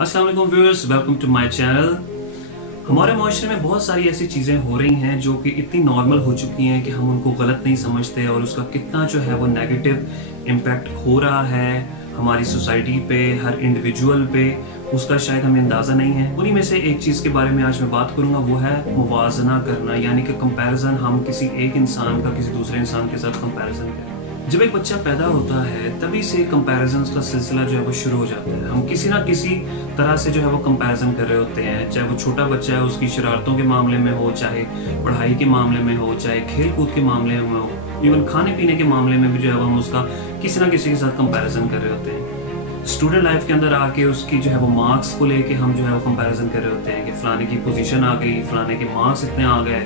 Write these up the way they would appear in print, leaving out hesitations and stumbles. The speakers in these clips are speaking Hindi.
अस्सलाम वालेकुम viewers, welcome to my channel. हमारे माशरे में बहुत सारी ऐसी चीज़ें हो रही हैं जो कि इतनी नॉर्मल हो चुकी हैं कि हम उनको गलत नहीं समझते और उसका कितना जो है वो नेगेटिव इम्पैक्ट हो रहा है हमारी सोसाइटी पे, हर इंडिविजुअल पे, उसका शायद हमें अंदाज़ा नहीं है। उन्हीं में से एक चीज़ के बारे में आज मैं बात करूंगा, वो है मुवाजना करना, यानी कि कंपैरिजन। हम किसी एक इंसान का किसी दूसरे इंसान के साथ कंपैरिजन करें। जब एक बच्चा पैदा होता है तभी से कंपैरिजन का सिलसिला जो है वो शुरू हो जाता है। हम किसी ना किसी तरह से जो है वो कंपैरिजन कर रहे होते हैं, चाहे वो छोटा बच्चा है उसकी शरारतों के मामले में हो, चाहे पढ़ाई के मामले में हो, चाहे खेल कूद के मामले में हो, इवन खाने पीने के मामले में भी जो है वो हम उसका किसी ना किसी के साथ कंपैरिजन कर रहे होते हैं। स्टूडेंट लाइफ के अंदर आके उसकी जो है वो मार्क्स को लेके हम जो है वो कंपैरिजन कर रहे होते हैं कि फलाने की पोजीशन आ गई, फलाने के मार्क्स इतने आ गए,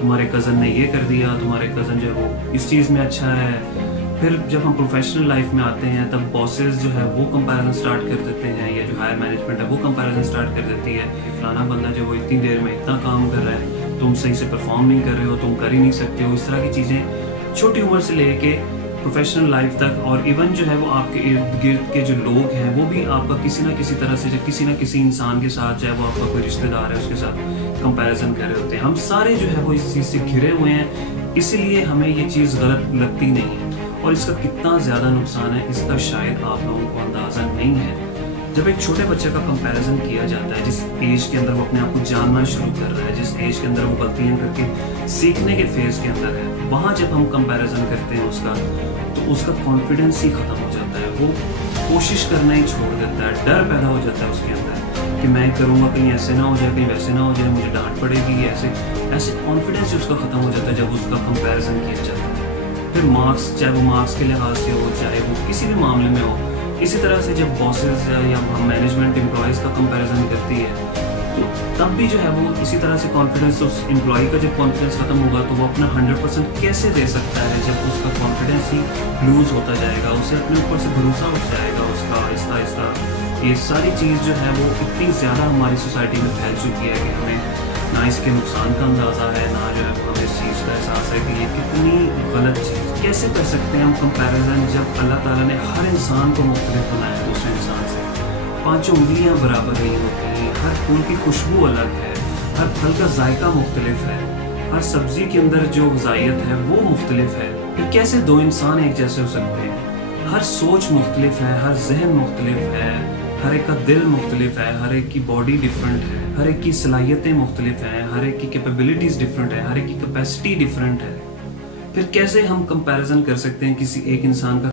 तुम्हारे कज़न ने ये कर दिया, तुम्हारे कज़न जो है वो इस चीज़ में अच्छा है। फिर जब हम प्रोफेशनल लाइफ में आते हैं तब बॉसेस जो है वो कंपैरिजन स्टार्ट कर देते हैं, या जो हायर मैनेजमेंट है वो कंपैरिजन स्टार्ट कर देती है कि फलाना बंदा जो वो इतनी देर में इतना काम कर रहा है, तुम सही से परफॉर्म नहीं कर रहे हो, तुम कर ही नहीं सकते हो। इस तरह की चीज़ें छोटी उम्र से लेके प्रोफेशनल लाइफ तक, और इवन जो है वो आपके इर्द गिर्द के जो लोग हैं वो भी आपका किसी ना किसी तरह से, किसी ना किसी इंसान के साथ, चाहे वो आपका कोई रिश्तेदार है उसके साथ कंपैरिजन कर रहे होते हैं। हम सारे जो है वो इस चीज़ से घिरे हुए हैं, इसीलिए हमें ये चीज़ गलत लगती नहीं है। और इसका कितना ज़्यादा नुकसान है इसका शायद आप लोगों को अंदाज़ा नहीं है। जब एक छोटे बच्चे का कंपैरिजन किया जाता है, जिस एज के अंदर वो अपने आप को जानना शुरू कर रहा है, जिस एज के अंदर वो गलतियाँ करके सीखने के फेज के अंदर है, वहाँ जब हम कंपैरिजन करते हैं उसका, तो उसका कॉन्फिडेंस ही ख़त्म हो जाता है। वो कोशिश करना ही छोड़ देता है, डर पैदा हो जाता है उसके अंदर कि मैं करूँगा कहीं ऐसे ना हो जाए, कहीं वैसे ना हो जाए, मुझे डांट पड़ेगी, ऐसे कॉन्फिडेंस उसका ख़त्म हो जाता है जब उसका कंपैरिजन किया जाता है। फिर मार्क्स, चाहे वो मार्क्स के लिहाज से हो, चाहे वो किसी भी मामले में हो, इसी तरह से जब बॉसेस या मैनेजमेंट एम्प्लॉयज़ का कंपैरिजन करती है तो तब भी जो है वो इसी तरह से कॉन्फिडेंस, उस एम्प्लॉय का जब कॉन्फिडेंस खत्म होगा तो वो अपना 100% कैसे दे सकता है जब उसका कॉन्फिडेंस ही लूज होता जाएगा, उसे अपने ऊपर से भरोसा उठ जाएगा उसका आहिस्ता आहिस्ता। ये सारी चीज़ जो है वो इतनी ज़्यादा हमारी सोसाइटी में फैल चुकी है कि हमें ना इसके नुकसान का अंदाज़ा है, ना जो है हमें इस चीज़ का एहसास है कि ये कितनी गलत चीज़। कैसे कर सकते हैं हम कंपैरिजन जब अल्लाह ताला ने हर इंसान को मुख्तलिफ बनाया दूसरे इंसान से। पांचों उंगलियां बराबर नहीं होती, हर फूल की खुशबू अलग है, हर फल का जायका मुख्तलिफ है, हर सब्जी के अंदर जो ग़िज़ाइयत है वो मुख्तलिफ है। फिर कैसे दो इंसान एक जैसे हो सकते हैं? हर सोच मुख्तलिफ है, हर जहन मुख्तलिफ है, हर एक का दिल मुख्तलिफ है, हर एक की बॉडी डिफरेंट है, हर एक की सलाहियतें मुख्तलिफ हैं, हर एक की कैपेबिलिटीज़ डिफरेंट है, हर एक की कैपेसिटी डिफरेंट है। फिर कैसे हम कंपैरिजन कर सकते हैं किसी एक इंसान का